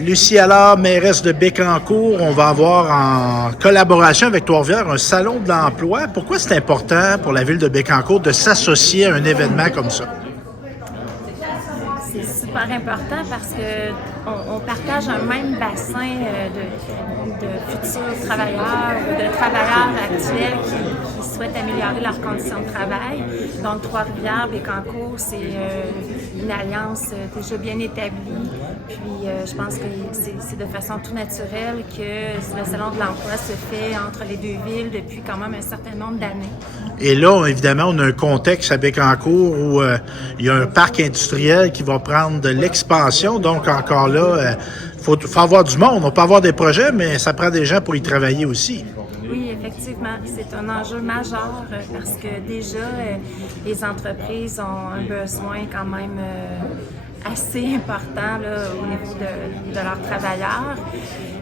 Lucie Allard, mairesse de Bécancour, on va avoir en collaboration avec Trois-Rivières un salon de l'emploi. Pourquoi c'est important pour la ville de Bécancour de s'associer à un événement comme ça? C'est super important parce que on partage un même bassin de futurs travailleurs ou de travailleurs actuels qui souhaitent améliorer leurs conditions de travail. Donc, Trois-Rivières, Bécancour, c'est une alliance déjà bien établie. Puis, je pense que c'est de façon tout naturelle que le Salon de l'emploi se fait entre les deux villes depuis quand même un certain nombre d'années. Et là, évidemment, on a un contexte à Bécancour où il y a un parc industriel qui va prendre de l'expansion. Donc, encore là, faut avoir du monde. On peut avoir des projets, mais ça prend des gens pour y travailler aussi. Oui, effectivement, c'est un enjeu majeur parce que déjà, les entreprises ont un besoin quand même assez important là, au niveau de leurs travailleurs.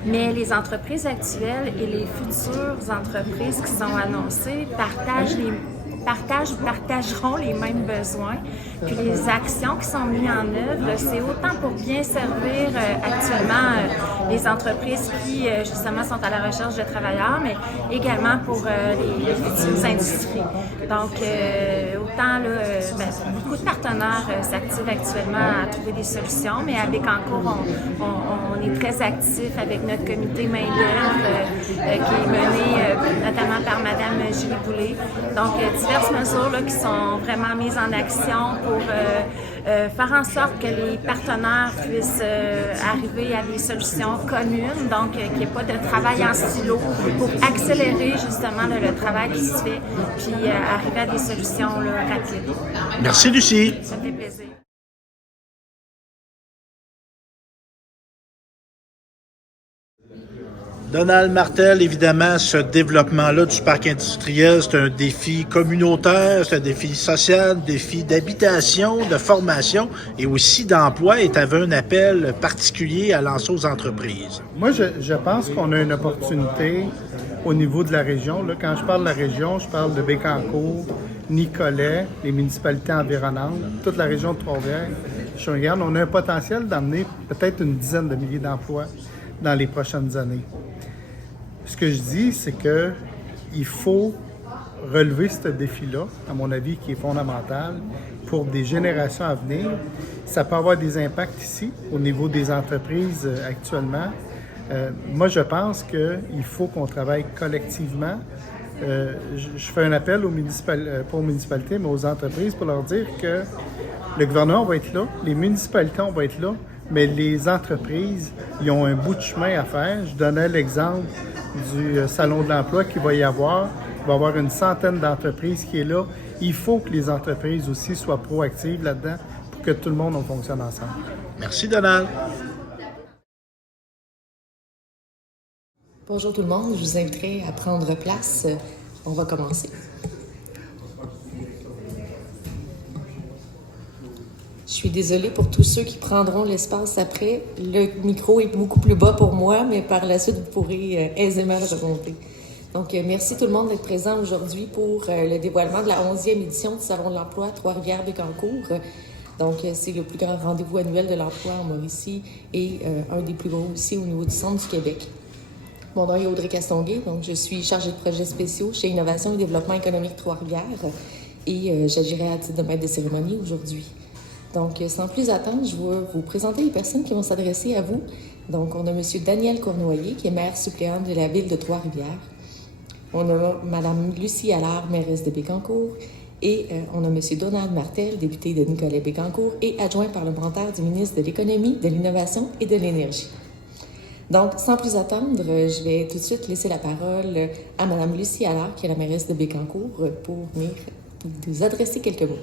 Mais les entreprises actuelles et les futures entreprises qui sont annoncées partageront les mêmes besoins. Puis les actions qui sont mises en œuvre, c'est autant pour bien servir actuellement les entreprises qui justement sont à la recherche de travailleurs, mais également pour les futures industries. Donc autant là, beaucoup de partenaires s'activent actuellement à trouver des solutions, mais à Bécancour, on est très actifs avec notre comité main-d'œuvre qui est mené notamment par Madame Julie Boulay. Donc diverses mesures là, qui sont vraiment mises en action pour faire en sorte que les partenaires puissent arriver à des solutions communes, donc qu'il n'y ait pas de travail en silo pour accélérer justement là, le travail qui se fait, puis arriver à des solutions là, rapides. Merci, Lucie. Ça me fait plaisir. Donald Martel, évidemment, ce développement-là du parc industriel, c'est un défi communautaire, c'est un défi social, un défi d'habitation, de formation et aussi d'emploi. Et tu avais un appel particulier à lancer aux entreprises. Moi, je pense qu'on a une opportunité au niveau de la région. Là, quand je parle de la région, je parle de Bécancour, Nicolet, les municipalités environnantes, toute la région de Trois-Rivières. Je regarde, on a un potentiel d'amener peut-être une dizaine de milliers d'emplois dans les prochaines années. Ce que je dis, c'est qu'il faut relever ce défi-là, à mon avis, qui est fondamental pour des générations à venir. Ça peut avoir des impacts ici, au niveau des entreprises actuellement. Moi, je pense qu'il faut qu'on travaille collectivement. Je fais un appel pas aux municipalités, mais aux entreprises pour leur dire que le gouvernement va être là, les municipalités vont être là, mais les entreprises, ils ont un bout de chemin à faire. Je donnais l'exemple du Salon de l'emploi qu'il va y avoir. Il va y avoir une centaine d'entreprises qui est là. Il faut que les entreprises aussi soient proactives là-dedans pour que tout le monde fonctionne ensemble. Merci, Donald. Bonjour tout le monde, je vous inviterai à prendre place. On va commencer. Je suis désolée pour tous ceux qui prendront l'espace après. Le micro est beaucoup plus bas pour moi, mais par la suite, vous pourrez aisément le remonter. Donc, merci tout le monde d'être présent aujourd'hui pour le dévoilement de la 11e édition du Salon de l'emploi Trois-Rivières-Bécancour. Donc, c'est le plus grand rendez-vous annuel de l'emploi en Mauricie et un des plus gros aussi au niveau du centre du Québec. Mon nom est Audrey Castonguay, donc je suis chargée de projets spéciaux chez Innovation et Développement économique Trois-Rivières et j'agirai à titre de maître de cérémonie aujourd'hui. Donc, sans plus attendre, je vais vous présenter les personnes qui vont s'adresser à vous. Donc, on a M. Daniel Cournoyer, qui est maire suppléante de la ville de Trois-Rivières. On a Mme Lucie Allard, mairesse de Bécancour. Et on a M. Donald Martel, député de Nicolet-Bécancour et adjoint parlementaire du ministre de l'Économie, de l'Innovation et de l'Énergie. Donc, sans plus attendre, je vais tout de suite laisser la parole à Mme Lucie Allard, qui est la mairesse de Bécancour, pour venir vous adresser quelques mots.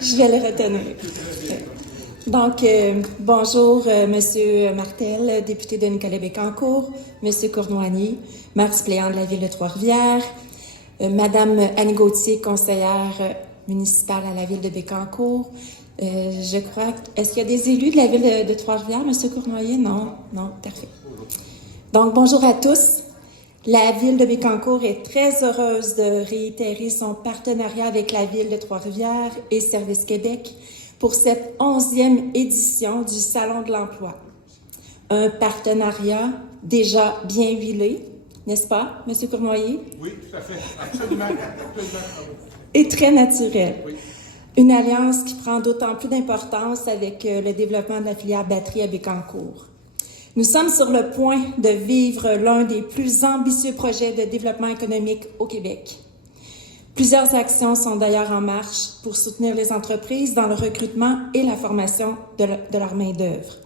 Je vais le retenir. Donc, bonjour, Monsieur Martel, député de Nicolet-Bécancour, Monsieur Cournoyer, maire suppléant de la ville de Trois-Rivières, Madame Anne Gauthier, conseillère municipale à la ville de Bécancour. Je crois, est-ce qu'il y a des élus de la ville de Trois-Rivières, Monsieur Cournoyer? Non, parfait. Donc, bonjour à tous. La Ville de Bécancour est très heureuse de réitérer son partenariat avec la Ville de Trois-Rivières et Service Québec pour cette 11e édition du Salon de l'Emploi. Un partenariat déjà bien huilé, n'est-ce pas, M. Cournoyer? Oui, tout à fait. Absolument. Et très naturel. Oui. Une alliance qui prend d'autant plus d'importance avec le développement de la filière batterie à Bécancour. Nous sommes sur le point de vivre l'un des plus ambitieux projets de développement économique au Québec. Plusieurs actions sont d'ailleurs en marche pour soutenir les entreprises dans le recrutement et la formation de leur main-d'œuvre.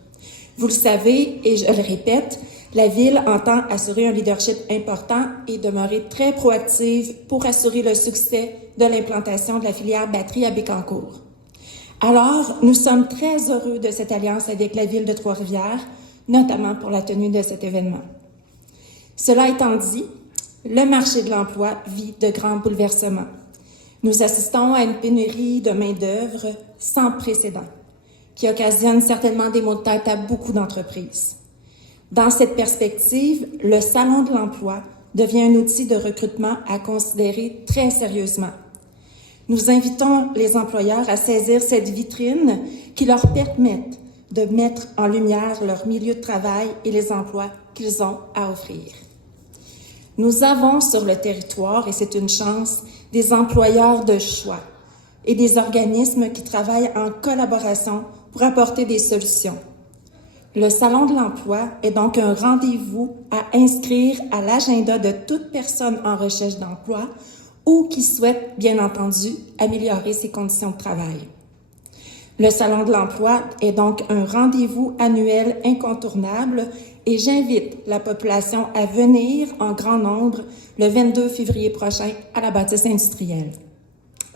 Vous le savez, et je le répète, la Ville entend assurer un leadership important et demeurer très proactive pour assurer le succès de l'implantation de la filière batterie à Bécancour. Alors, nous sommes très heureux de cette alliance avec la Ville de Trois-Rivières, notamment pour la tenue de cet événement. Cela étant dit, le marché de l'emploi vit de grands bouleversements. Nous assistons à une pénurie de main-d'œuvre sans précédent, qui occasionne certainement des maux de tête à beaucoup d'entreprises. Dans cette perspective, le Salon de l'emploi devient un outil de recrutement à considérer très sérieusement. Nous invitons les employeurs à saisir cette vitrine qui leur permette de mettre en lumière leur milieu de travail et les emplois qu'ils ont à offrir. Nous avons sur le territoire, et c'est une chance, des employeurs de choix et des organismes qui travaillent en collaboration pour apporter des solutions. Le Salon de l'emploi est donc un rendez-vous à inscrire à l'agenda de toute personne en recherche d'emploi ou qui souhaite, bien entendu, améliorer ses conditions de travail. Le Salon de l'emploi est donc un rendez-vous annuel incontournable et j'invite la population à venir en grand nombre le 22 février prochain à la bâtisse industrielle.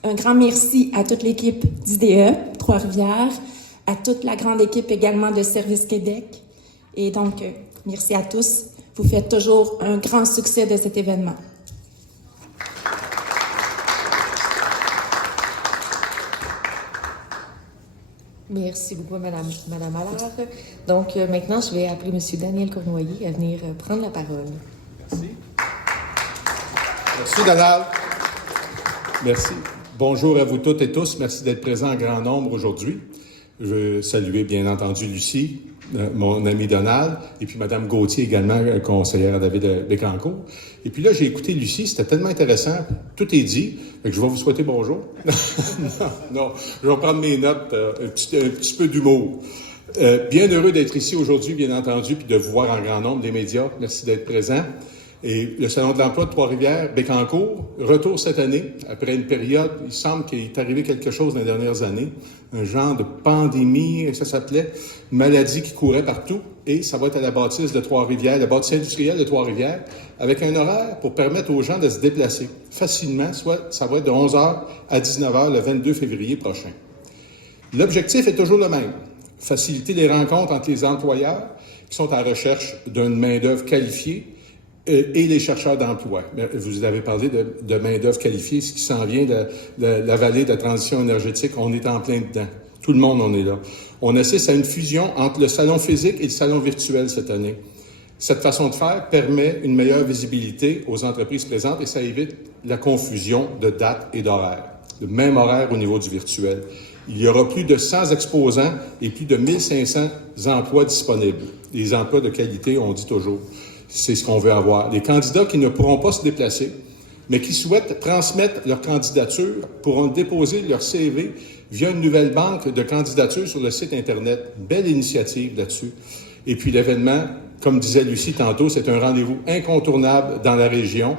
Un grand merci à toute l'équipe d'IDE, Trois-Rivières, à toute la grande équipe également de Service Québec. Et donc, merci à tous. Vous faites toujours un grand succès de cet événement. Merci beaucoup, Madame Allard. Donc, maintenant, je vais appeler M. Daniel Cournoyer à venir prendre la parole. Merci. Merci, Donald. Merci. Bonjour à vous toutes et tous. Merci d'être présents en grand nombre aujourd'hui. Je veux saluer, bien entendu, Lucie, mon ami Donald, et puis Mme Gauthier également, conseillère à David de Bécancour. Et puis là, j'ai écouté Lucie, c'était tellement intéressant. Tout est dit. Fait que je vais vous souhaiter bonjour. non, je vais prendre mes notes, un petit peu d'humour. Bien heureux d'être ici aujourd'hui, bien entendu, puis de vous voir en grand nombre des médias. Merci d'être présents. Et le Salon de l'emploi de Trois-Rivières, Bécancour, retour cette année, après une période, il semble qu'il est arrivé quelque chose dans les dernières années, un genre de pandémie, ça s'appelait, une maladie qui courait partout, et ça va être à la bâtisse de Trois-Rivières, la bâtisse industrielle de Trois-Rivières, avec un horaire pour permettre aux gens de se déplacer facilement, soit ça va être de 11h à 19h le 22 février prochain. L'objectif est toujours le même, faciliter les rencontres entre les employeurs qui sont à la recherche d'une main-d'œuvre qualifiée, et les chercheurs d'emploi. Vous avez parlé de main-d'œuvre qualifiée, ce qui s'en vient de la vallée de la transition énergétique. On est en plein dedans. Tout le monde, on est là. On assiste à une fusion entre le salon physique et le salon virtuel cette année. Cette façon de faire permet une meilleure visibilité aux entreprises présentes et ça évite la confusion de dates et d'horaires. Le même horaire au niveau du virtuel. Il y aura plus de 100 exposants et plus de 1500 emplois disponibles. Les emplois de qualité, on dit toujours. C'est ce qu'on veut avoir. Les candidats qui ne pourront pas se déplacer, mais qui souhaitent transmettre leur candidature, pourront déposer leur CV via une nouvelle banque de candidatures sur le site Internet. Belle initiative là-dessus. Et puis l'événement, comme disait Lucie tantôt, c'est un rendez-vous incontournable dans la région.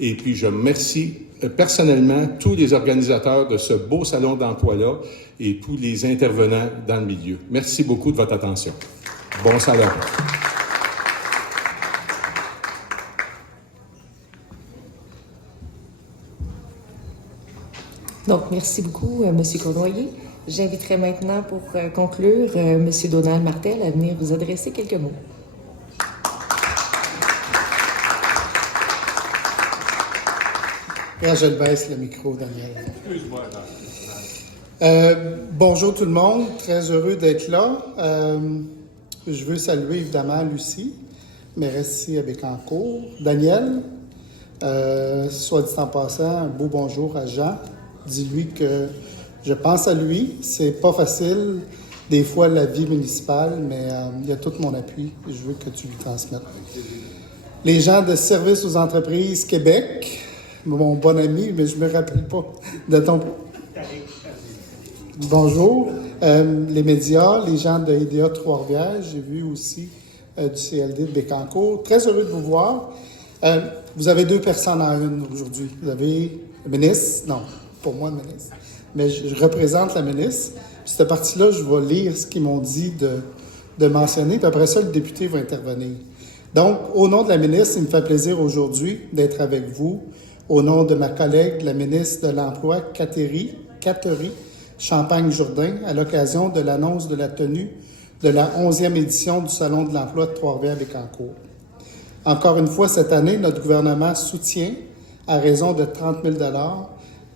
Et puis je remercie personnellement tous les organisateurs de ce beau salon d'emploi-là et tous les intervenants dans le milieu. Merci beaucoup de votre attention. Bon salon. Donc, merci beaucoup, M. Cournoyer. J'inviterai maintenant, pour conclure, M. Donald Martel à venir vous adresser quelques mots. Là, je le baisse le micro, Daniel. Excuse-moi. Bonjour tout le monde, très heureux d'être là. Je veux saluer évidemment Lucie, mairesse ici à Bécancour. Daniel, soit dit en passant, un beau bonjour à Jean. Dis-lui que je pense à lui. C'est pas facile, des fois, la vie municipale, mais il y a tout mon appui. Je veux que tu lui transmettes. Les gens de Services aux entreprises Québec, mon bon ami, mais je me rappelle pas de ton... Bonjour. Les médias, les gens de IDEA Trois-Rivières, j'ai vu aussi du CLD de Bécancour. Très heureux de vous voir. Vous avez deux personnes en une aujourd'hui. Vous avez le ministre, non, pour moi le ministre, mais je représente la ministre. Puis cette partie-là, je vais lire ce qu'ils m'ont dit de mentionner, puis après ça, le député va intervenir. Donc, au nom de la ministre, il me fait plaisir aujourd'hui d'être avec vous. Au nom de ma collègue, la ministre de l'Emploi, Catherine Champagne-Jourdain, à l'occasion de l'annonce de la tenue de la 11e édition du Salon de l'Emploi de Trois-Rivières-Bécancour. Encore une fois, cette année, notre gouvernement soutient, à raison de 30 000 $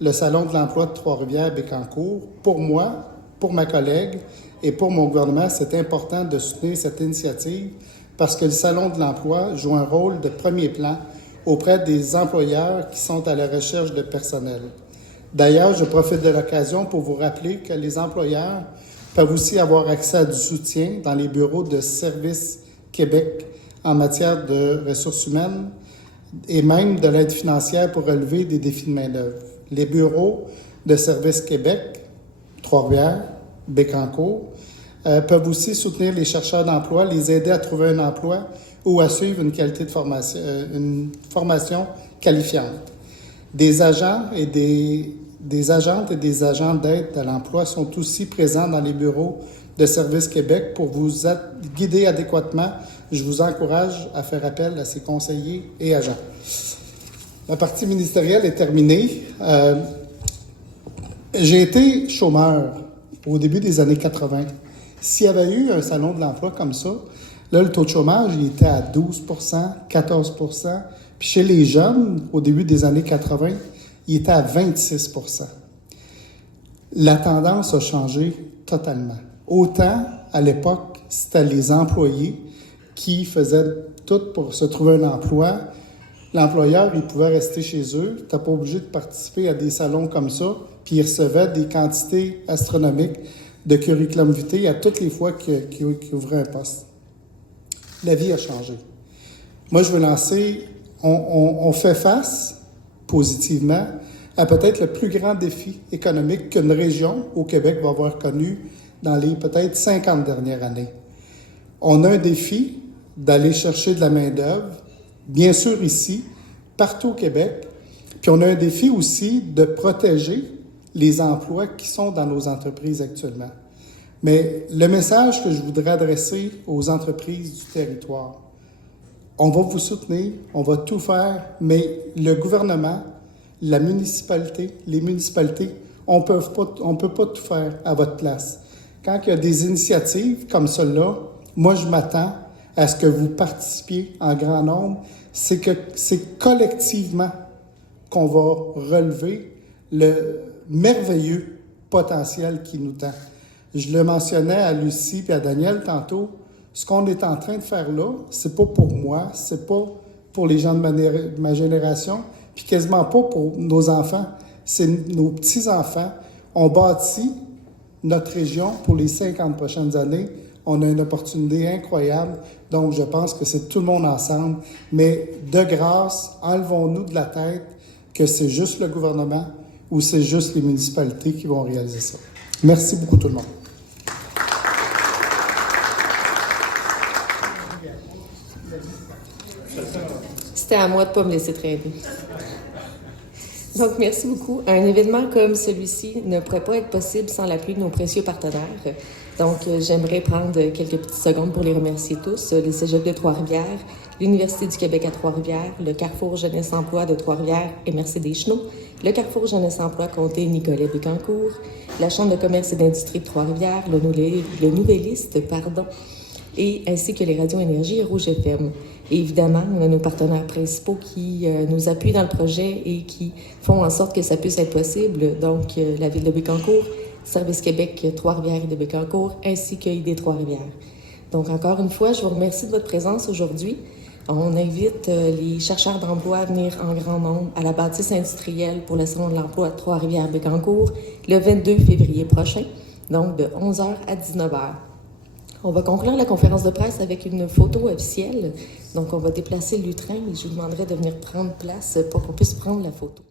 le Salon de l'Emploi de Trois-Rivières-Bécancour. Pour moi, pour ma collègue et pour mon gouvernement, c'est important de soutenir cette initiative parce que le Salon de l'Emploi joue un rôle de premier plan auprès des employeurs qui sont à la recherche de personnel. D'ailleurs, je profite de l'occasion pour vous rappeler que les employeurs peuvent aussi avoir accès à du soutien dans les bureaux de Services Québec en matière de ressources humaines et même de l'aide financière pour relever des défis de main-d'œuvre. Les bureaux de Services Québec, Trois-Rivières, Bécancour, peuvent aussi soutenir les chercheurs d'emploi, les aider à trouver un emploi ou à suivre une formation qualifiante. Des agents et des agentes et des agents d'aide à l'emploi sont aussi présents dans les bureaux de Services Québec pour vous guider adéquatement. Je vous encourage à faire appel à ces conseillers et agents. La partie ministérielle est terminée. J'ai été chômeur au début des années 80. S'il y avait eu un salon de l'emploi comme ça, là, le taux de chômage, il était à 12 14 %. Puis chez les jeunes, au début des années 80, il était à 26 %. La tendance a changé totalement. Autant, à l'époque, c'était les employés qui faisaient tout pour se trouver un emploi. L'employeur, il pouvait rester chez eux. Tu n'es pas obligé de participer à des salons comme ça. Puis il recevait des quantités astronomiques de curriculum vitae à toutes les fois qu'il ouvrait un poste. La vie a changé. Moi, je veux lancer... On fait face, positivement, à peut-être le plus grand défi économique qu'une région au Québec va avoir connu dans les peut-être 50 dernières années. On a un défi d'aller chercher de la main-d'œuvre, bien sûr ici, partout au Québec, puis on a un défi aussi de protéger les emplois qui sont dans nos entreprises actuellement. Mais le message que je voudrais adresser aux entreprises du territoire, on va vous soutenir, on va tout faire, mais le gouvernement, la municipalité, les municipalités, on peut pas tout faire à votre place. Quand il y a des initiatives comme celle-là, moi, je m'attends à ce que vous participiez en grand nombre. C'est collectivement qu'on va relever le merveilleux potentiel qui nous tend. Je le mentionnais à Lucie et à Daniel tantôt. Ce qu'on est en train de faire là, c'est pas pour moi, c'est pas pour les gens de ma génération, puis quasiment pas pour nos enfants. C'est nos petits-enfants. On bâtit notre région pour les 50 prochaines années. On a une opportunité incroyable. Donc, je pense que c'est tout le monde ensemble. Mais de grâce, enlevons-nous de la tête que c'est juste le gouvernement ou c'est juste les municipalités qui vont réaliser ça. Merci beaucoup tout le monde. C'était à moi de ne pas me laisser traîner. Donc, merci beaucoup. Un événement comme celui-ci ne pourrait pas être possible sans l'appui de nos précieux partenaires. Donc, j'aimerais prendre quelques petites secondes pour les remercier tous. Le Cégep de Trois-Rivières, l'Université du Québec à Trois-Rivières, le Carrefour Jeunesse Emploi de Trois-Rivières et Mercedes-Chenot, le Carrefour Jeunesse Emploi Comté Nicolet-Bécancour, la Chambre de commerce et d'industrie de Trois-Rivières, le Nouvelliste, et ainsi que les radios Énergie et Rouge FM. Et évidemment, on a nos partenaires principaux qui nous appuient dans le projet et qui font en sorte que ça puisse être possible. Donc, la Ville de Bécancour, Service Québec Trois-Rivières et de Bécancour, ainsi que ID Trois-Rivières. Donc, encore une fois, je vous remercie de votre présence aujourd'hui. On invite les chercheurs d'emploi à venir en grand nombre à la bâtisse industrielle pour le Salon de l'emploi de Trois-Rivières-Bécancour le 22 février prochain, donc de 11h à 19h. On va conclure la conférence de presse avec une photo officielle. Donc, on va déplacer le lutrin et je vous demanderai de venir prendre place pour qu'on puisse prendre la photo.